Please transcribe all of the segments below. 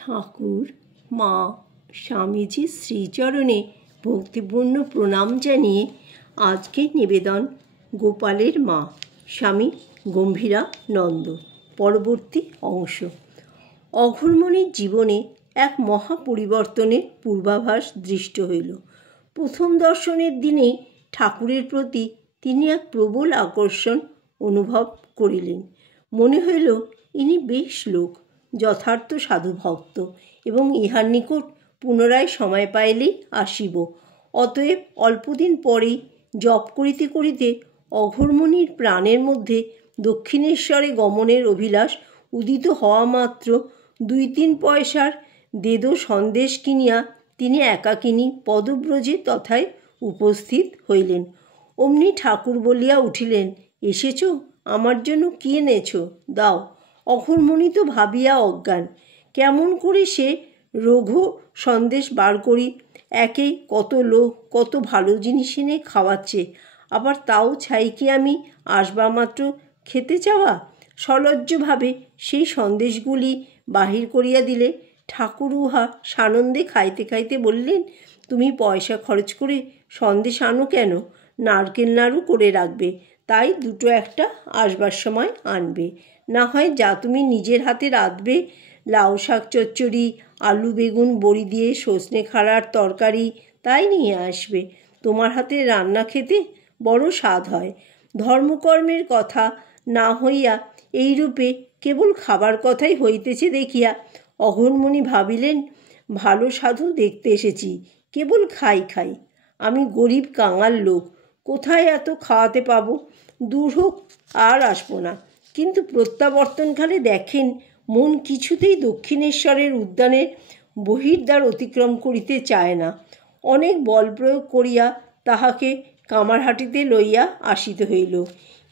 ঠাকুর মা স্বামীজির শ্রীচরণে ভক্তিপূর্ণ প্রণাম জানিয়ে আজকে নিবেদন গোপালের মা স্বামী গম্ভীরানন্দ। পরবর্তী অংশ। অঘোরমণির জীবনে এক মহা পরিবর্তনের পূর্বাভাস দৃষ্ট হইল। প্রথম দর্শনের দিনেই ঠাকুরের প্রতি তিনি এক প্রবল আকর্ষণ অনুভব করিলেন। মনে হইল ইনি বেশ লোক, যথার্থ সাধুভক্ত এবং ইহার নিকট পুনরায় সময় পাইলেই আসিব। অতএব অল্পদিন পরেই জপ করিতে করিতে অঘোরমণির প্রাণের মধ্যে দক্ষিণেশ্বরে গমনের অভিলাষ উদিত হওয়া মাত্র 2-3 পয়সার দেদো সন্দেশ কিনিয়া তিনি একাকিনী পদব্রজে তথায় উপস্থিত হইলেন। অমনি ঠাকুর বলিয়া উঠিলেন, এসেছ? আমার জন্য কি এনেছ? দাও। অঘোরমণি তো ভাবিয়া অজ্ঞান। কেমন করে সে রঘু সন্দেশ বার করি, একেই কত লোক কত ভালো জিনিস এনে খাওয়াচ্ছে, আবার তাও চাই কি আমি আসবামাত্র খেতে চাওয়া? সলজ্জভাবে সেই সন্দেশগুলি বাহির করিয়া দিলে ঠাকুর উহা সানন্দে খাইতে খাইতে বললেন, তুমি পয়সা খরচ করে সন্দেশ আনো কেন? নারকেল নাড়ু করে রাখবে, তাই 2-1টা আসবার সময় আনবে। না হয় যা তুমি নিজের হাতে রাঁধবে, লাউ শাক চচ্চড়ি, আলু বেগুন বড়ি দিয়ে সজনে খাড়ার তরকারি, তাই নিয়ে আসবে। তোমার হাতে রান্না খেতে বড় স্বাদ হয়। ধর্মকর্মের কথা না হইয়া এইরূপে কেবল খাবার কথাই হইতেছে দেখিয়া অঘোরমণি ভাবিলেন, ভালো সাধু দেখতে এসেছি, কেবল খাই খাই। আমি গরিব কাঙাল লোক, কোথায় এত খাওয়াতে পাবো? দূর হোক, আর আসবো না। কিন্তু প্রত্যাবর্তনকালে দেখেন মন কিছুতেই দক্ষিণেশ্বরের উদ্যানের বহির্দ্বার অতিক্রম করিতে চায় না। অনেক বল প্রয়োগ করিয়া তাহাকে কামারহাটিতে লইয়া আসিতে হইল।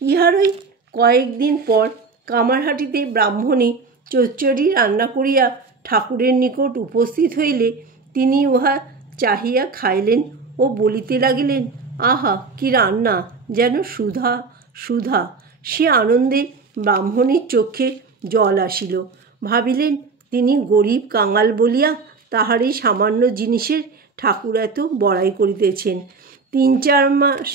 ইহারই কয়েকদিন পর কামারহাটিতে ব্রাহ্মণী চচ্চড়ি রান্না করিয়া ঠাকুরের নিকট উপস্থিত হইলে তিনি উহা চাহিয়া খাইলেন ও বলিতে লাগিলেন, আহা কি রান্না, যেন সুধা সুধা। সে আনন্দে ব্রাহ্মণীর চক্ষে জল আসিল। ভাবিলেন তিনি গরিব কাঙাল বলিয়া তাহার এই সামান্য জিনিসের ঠাকুর এত বড়াই করিতেছেন। 3-4 মাস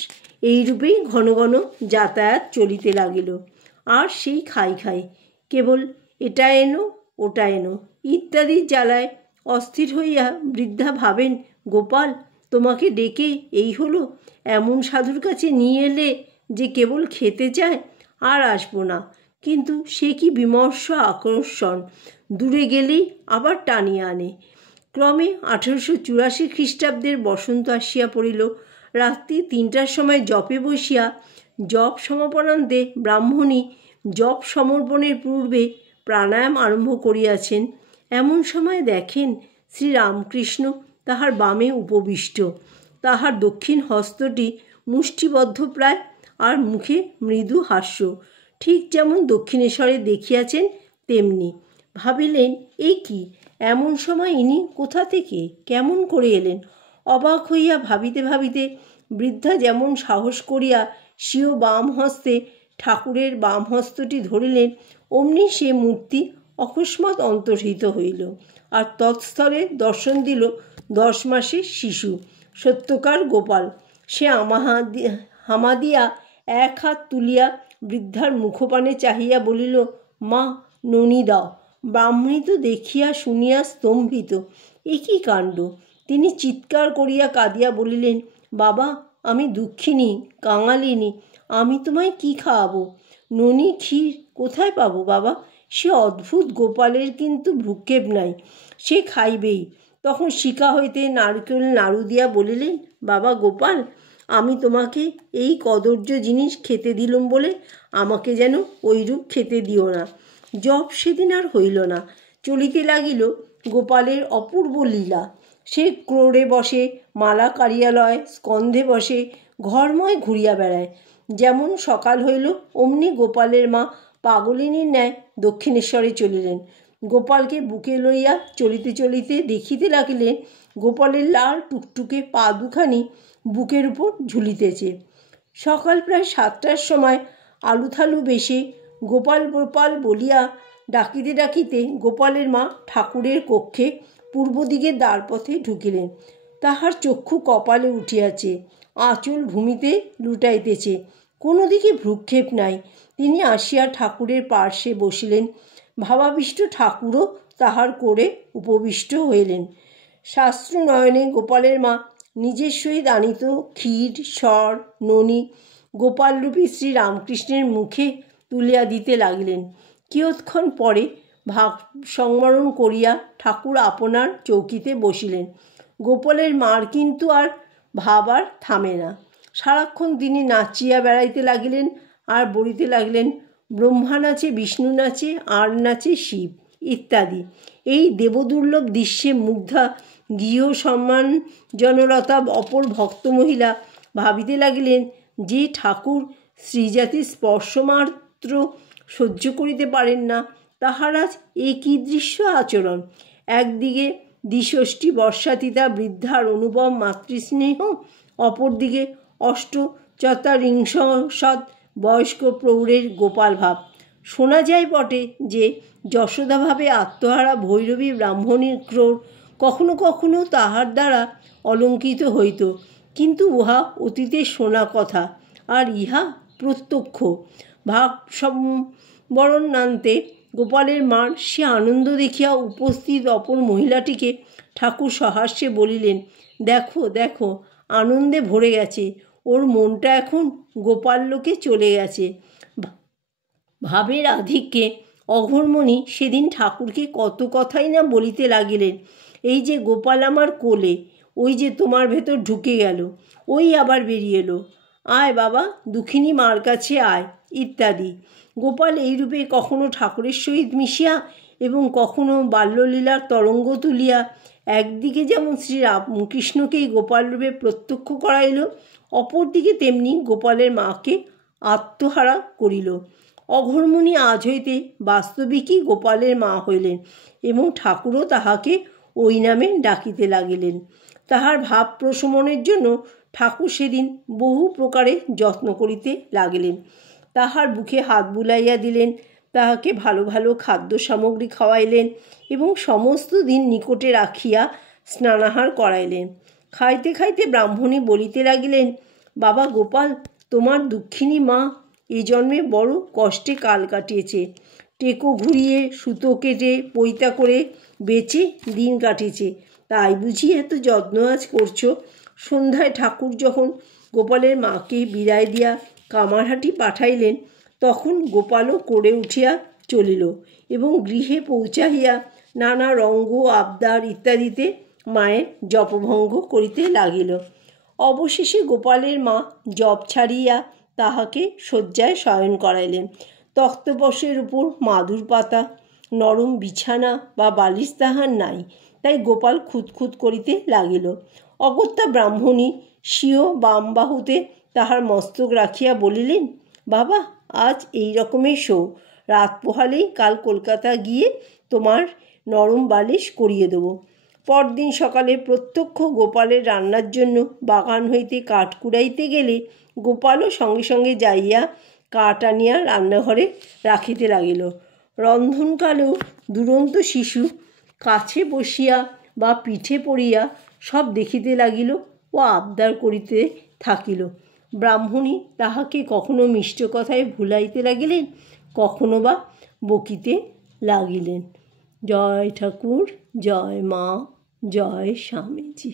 এইরূপেই ঘন ঘন যাতায়াত চলিতে লাগিল। আর সেই খাই খাই, কেবল এটা এনো ওটা এনো ইত্যাদির জ্বালায় অস্থির হইয়া বৃদ্ধা ভাবেন, গোপাল তোমাকে ডেকে এই হলো, এমন সাধুর কাছে নিয়ে এলে যে কেবল খেতে চায়, আর আসবো না। কিন্তু সে কি বিমর্ষ আকর্ষণ, দূরে গেলেই আবার টানিয়া আনে। ক্রমে 1884 খ্রিস্টাব্দের বসন্ত আসিয়া পড়িল। রাত্রি 3টার সময় জপে বসিয়া জপ সমাপনান্তে ব্রাহ্মণী জপ সমর্পণের পূর্বে প্রাণায়াম আরম্ভ করিয়াছেন। এমন সময় দেখেন শ্রীরামকৃষ্ণ তাহার বামে উপবিষ্ট, তাহার দক্ষিণ হস্তটি মুষ্টিবদ্ধ প্রায়, আর মুখে মৃদু হাস্য, ঠিক যেমন দক্ষিণেশ্বরে দেখিয়াছেন তেমনি। ভাবিলেন, এ কি, এমন সময় ইনি কোথা থেকে কেমন করে এলেন? অবাক হইয়া ভাবিতে ভাবিতে বৃদ্ধা যেমন সাহস করিয়া স্বীয় বাম হস্তে ঠাকুরের বাম হস্তটি ধরিলেন, অমনি সে মূর্তি অকস্মাৎ অন্তর্হিত হইল, আর তৎস্থলে দর্শন দিল 10 মাসের শিশু সত্যকার গোপাল। সে হামা দিয়া এক হাত তুলিয়া বৃদ্ধার মুখপানে চাহিয়া বলিল, মা ননি দাও। ব্রাহ্মণী তো দেখিয়া শুনিয়া স্তম্ভিত। এ কী কাণ্ড! তিনি চিৎকার করিয়া কাঁদিয়া বলিলেন, বাবা আমি দুঃখিনী কাঙালিনী, আমি তোমায় কি খাওয়াবো? ননি ক্ষীর কোথায় পাবো বাবা? সে অদ্ভুত গোপালের কিন্তু ভ্রুক্ষেপ নাই, সে খাইবেই। তখন শিকা হইতে নারকেল নাড়ু দিয়া বলিলেন, বাবা গোপাল, আমি তোমাকে এই কদর্য জিনিস খেতে দিলুম বলে আমাকে যেন ওইরূপ খেতে দিও না। জপ সেদিন আর হইল না। চলিতে লাগিল গোপালের অপূর্ব লীলা। সে ক্রোড়ে বসে, মালা কারিয়ালয় স্কন্ধে বসে, ঘরময় ঘুরিয়া বেড়ায়। যেমন সকাল হইল অমনি গোপালের মা পাগলিনীর ন্যায় দক্ষিণেশ্বরে চলিলেন। গোপালকে বুকে লইয়া চলিতে চলিতে দেখিতে লাগিলেন গোপালের লাল টুকটুকে পা দুখানি বুকের উপর ঝুলিতেছে। সকাল প্রায় 7টার সময় আলুথালু বেশে গোপাল গোপাল বলিয়া ডাকিতে ডাকিতে গোপালের মা ঠাকুরের কক্ষে পূর্ব দিকে দ্বারপথে ঢুকিলেন। তাহার চক্ষু কপালে উঠিয়াছে, আঁচল ভূমিতে লুটাইতেছে, কোনো দিকে ভ্রুক্ষেপ নাই। তিনি আসিয়া ঠাকুরের পার্শ্বে বসিলেন। ভাবাবিষ্ট ঠাকুরও তাহার করে উপবিষ্ট হইলেন। শাস্ত্র নয়নে গোপালের মা নিজের সহিত আনিত ক্ষীর, স্বর, ননি গোপালরূপী শ্রীরামকৃষ্ণের মুখে তুলিয়া দিতে লাগিলেন। কিয়ৎক্ষণ পরে ভাগ সংবরণ করিয়া ঠাকুর আপনার চৌকিতে বসিলেন। গোপালের মার কিন্তু আর ভাব আর থামে না। সারাক্ষণ তিনি নাচিয়া বেড়াইতে লাগিলেন আর বলিতে লাগিলেন, ব্রহ্মা নাচে, বিষ্ণু নাচে, আর নাচে শিব ইত্যাদি। এই দেবদুর্লভ দৃশ্যে মুগ্ধা গৃহ সম্মানজনরতা অপর ভক্ত মহিলা ভাবিতে লাগিলেন যে ঠাকুর শ্রীজাতির স্পর্শমাত্র সহ্য করিতে পারেন না, তাহার আজ এ কী দৃশ্য আচরণ। একদিকে দ্বিষষ্ঠী বর্ষাতীতা বৃদ্ধার অনুপম মাতৃস্নেহ, অপরদিকে অষ্টচত্বারিংশৎ বয়স্ক প্রৌঢ়ের গোপাল ভাব। শোনা যায় বটে যে যশোদাভাবে আত্মহারা ভৈরবী ব্রাহ্মণীর ক্রোড় কখনো কখনো তাহার দ্বারা অলঙ্কিত হইত, কিন্তু উহা অতীতের শোনা কথা, আর ইহা প্রত্যক্ষ। ভাব সম্বরণান্তে গোপালের মার সে আনন্দ দেখিয়া উপস্থিত অপর মহিলাটিকে ঠাকুর সহাস্যে বলিলেন, দেখো দেখো, আনন্দে ভরে গেছে, ওর মনটা এখন গোপাললোকে চলে গেছে। ভাবের আধিক্যে অঘোরমণি সেদিন ঠাকুরকে কত কথাই না বলিতে লাগিলেন। এই যে গোপাল আমার কোলে, ওই যে তোমার ভেতর ঢুকে গেল, ওই আবার বেরিয়ে এলো, আয় বাবা দুঃখিনী মার কাছে আয় ইত্যাদি। গোপাল এইরূপে কখনো ঠাকুরের সহিত মিশিয়া এবং কখনো বাল্যলীলার তরঙ্গ তুলিয়া একদিকে যেমন শ্রীরামকৃষ্ণকেই গোপালরূপে প্রত্যক্ষ করাইল, অপরদিকে তেমনি গোপালের মাকে আত্মহারা করিল। অঘোরমণি আজ হইতে বাস্তবিকই গোপালের মা হইলেন এবং ঠাকুরও তাহাকে ওই নামে ডাকিতে লাগিলেন। তাহার ভাব প্রশমনের জন্য ঠাকুর সেদিন বহু প্রকারে যত্ন করিতে লাগিলেন। তাহার বুকে হাত বুলাইয়া দিলেন, তাহাকে ভালো ভালো খাদ্য সামগ্রী খাওয়াইলেন এবং সমস্ত দিন নিকটে রাখিয়া স্নানাহার করাইলেন। খাইতে খাইতে ব্রাহ্মণী বলিতে লাগিলেন, বাবা গোপাল, তোমার দুঃখিনী মা এ জন্মে বড় কষ্টে কাল কাটিয়েছে। টেকো ঘুরিয়ে, সুতো কেটে, পৈতা করে বেচে দিন কাটিয়েছে, তাই বুঝি এত যত্ন আজ করছো? সন্ধ্যায় ঠাকুর যখন গোপালের মাকে বিদায় দিয়া কামারহাটি পাঠাইলেন, তখন গোপালও করে উঠিয়া চলিল এবং গৃহে পৌঁছাইয়া নানা রঙ্গ, আবদার ইত্যাদিতে মায়ের জপভঙ্গ করিতে লাগিল। অবশেষে গোপালের মা জপ ছাড়িয়া তাহাকে শয্যায় শয়ন করাইলেন। তক্তপোশের উপর মাদুর পাতা, নরম বিছানা বা বালিশ তাহার নাই, তাই গোপাল খুঁতখুত করিতে লাগিল। অগত্যা ব্রাহ্মণী স্বীয় বাম বাহুতে তাহার মস্তক রাখিয়া বলিলেন, বাবা আজ এই রকমের শো, রাত পোহালেই কাল কলকাতা গিয়ে তোমার নরম বালিশ করিয়ে দেব। পরদিন সকালে প্রত্যক্ষ গোপালের রান্নার জন্য বাগান হইতে কাঠ কুড়াইতে গেলে গোপালও সঙ্গে সঙ্গে যাইয়া কাঠ আনিয়া রান্নাঘরে রাখিতে লাগিল। রন্ধনকালেও দুরন্ত শিশু কাছে বসিয়া বা পিঠে পড়িয়া সব দেখিতে লাগিল ও আবদার করিতে থাকিল। ব্রাহ্মণী তাহাকে কখনো মিষ্ট কথায় ভুলাইতে লাগিলেন, কখনো বা বকিতে লাগিলেন। জয় ঠাকুর, জয় মা, জয় স্বামীজি।